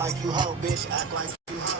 like you hoe, bitch, act like you hoe.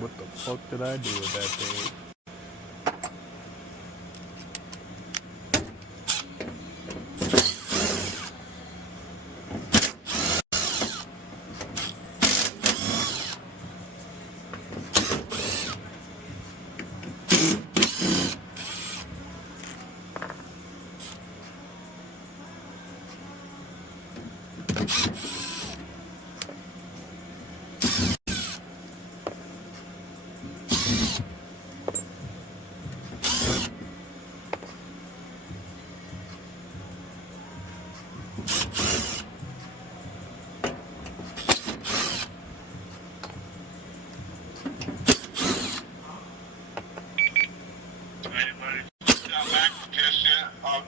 What the fuck did I do with that thing?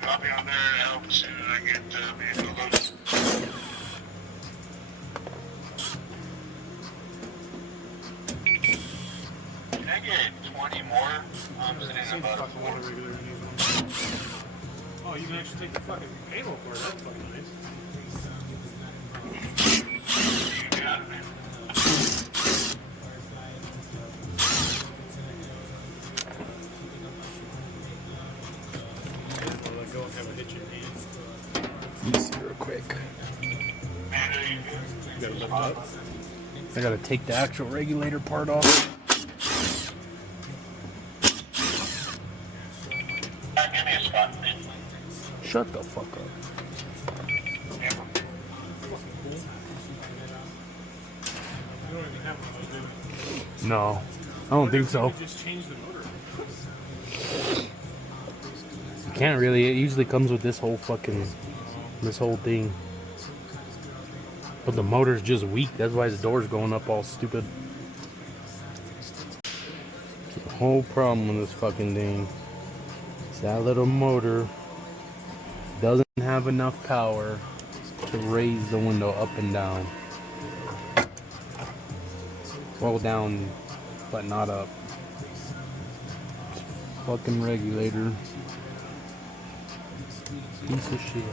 I'll be on there and help as soon as I get vehicle loaded. Can I get 20 more? I'm sitting about a 4. Oh, you can actually take the fucking payroll for it. That's fucking nice. You got it, man. I'll let go and have a hitch in hand. Let me see real quick. Man, You gotta lift up. I gotta take the actual regulator part off. Give me a spot. Shut the fuck up. You don't even have one of those, do you? No, I don't think so. You just change the motor. You can't really. It usually comes with this whole fucking, this whole thing. But the motor's just weak. That's why the door's going up all stupid. The whole problem with this fucking thing is that little motor doesn't have enough power to raise the window up and down. Well, down, but not up. Fucking regulator. Piece of shit.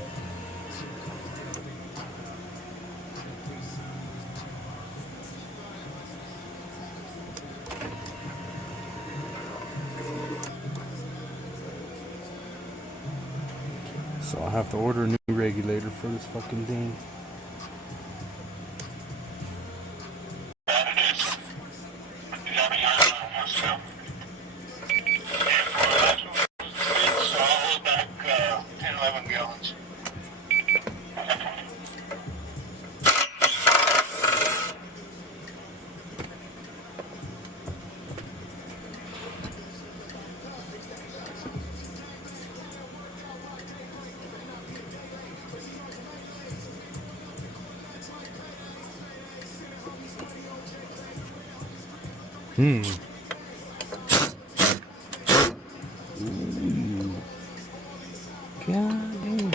So I'll have to order a new regulator for this fucking thing. Ooh. God damn.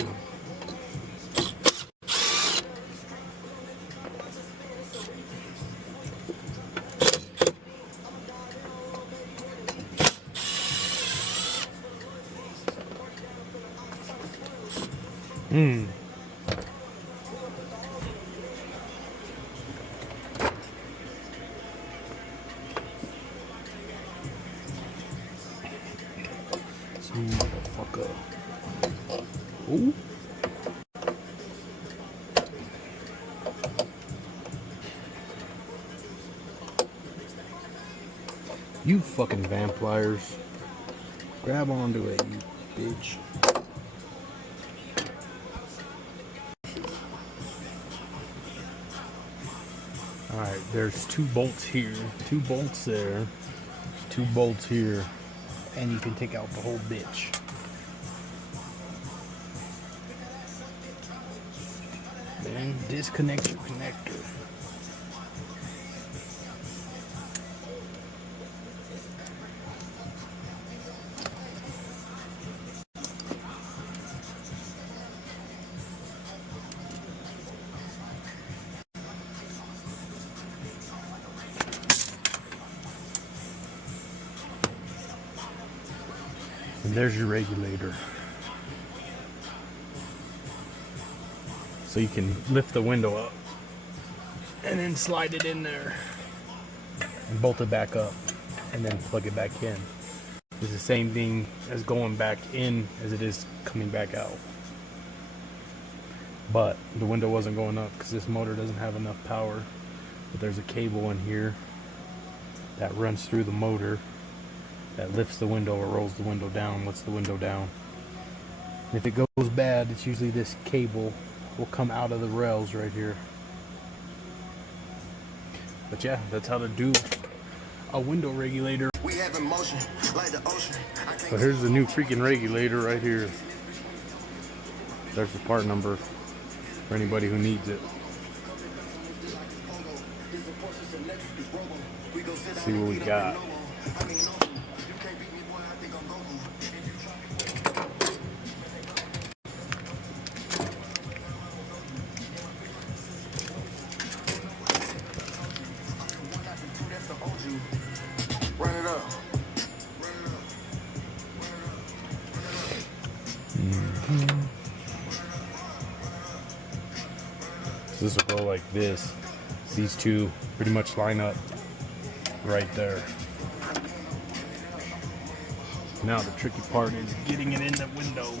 Motherfucker. Ooh. You fucking vampires. Grab onto it, you bitch. Alright, there's 2 bolts here, 2 bolts there, 2 bolts here, and you can take out the whole bitch. Then disconnect your connector. And there's your regulator. So you can lift the window up and then slide it in there and bolt it back up and then plug it back in. It's the same thing as going back in as it is coming back out. But the window wasn't going up because this motor doesn't have enough power. But there's a cable in here that runs through the motor that lifts the window or rolls the window down, lets the window down. And if it goes bad, it's usually this cable will come out of the rails right here. But yeah, that's how to do a window regulator. We have emotion like the ocean. So here's the new freaking regulator right here. There's the part number for anybody who needs it. Let's see what we got. Run it up. So this will go like this. These two pretty much line up right there. Now the tricky part is getting it in the window.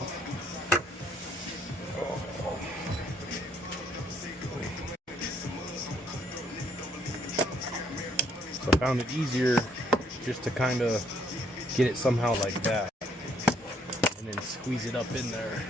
I found it easier just to kind of get it somehow like that, and then squeeze it up in there.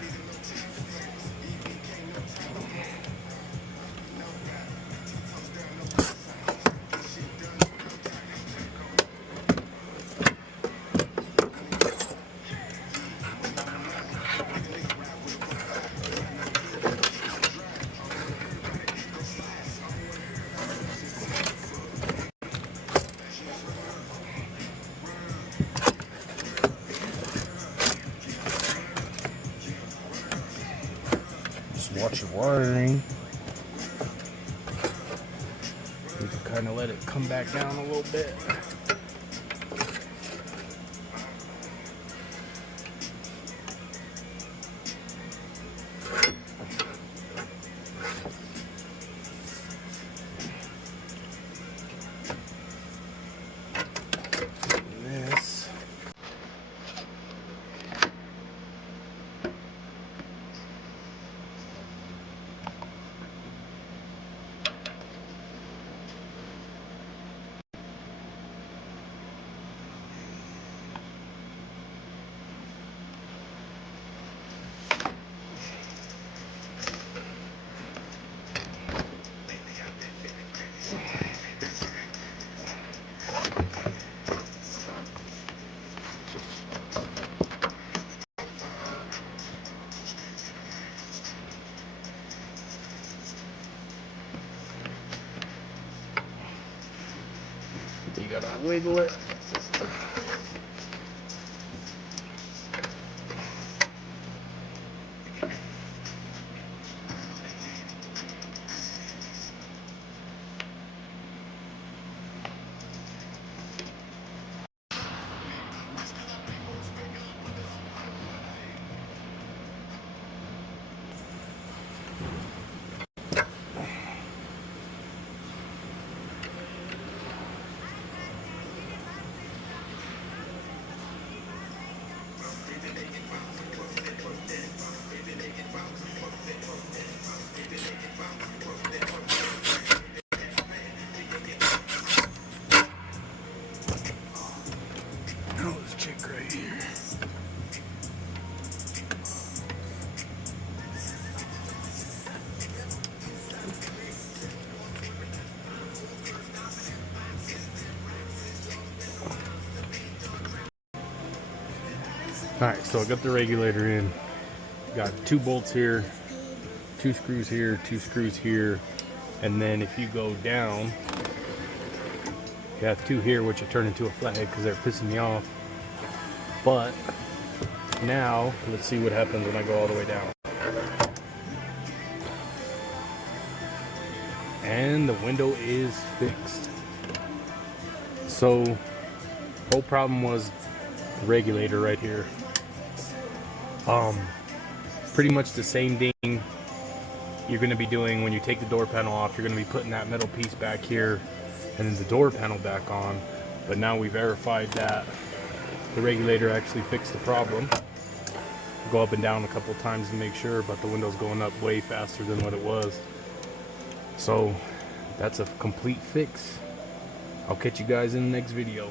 Watch your wiring. You can kind of let it come back down a little bit. This. You gotta wiggle it. Oh, this chick right here. Alright, so I got the regulator in. Got 2 bolts here, 2 screws here, 2 screws here, and then if you go down, you have 2 here, which I turned into a flathead because they're pissing me off. But now, let's see what happens when I go all the way down. And the window is fixed. So, whole problem was the regulator right here. Pretty much the same thing you're going to be doing when you take the door panel off. You're going to be putting that metal piece back here and then the door panel back on. But now we verified that the regulator actually fixed the problem. Go up and down a couple times to make sure, but the window's going up way faster than what it was. So that's a complete fix. I'll catch you guys in the next video.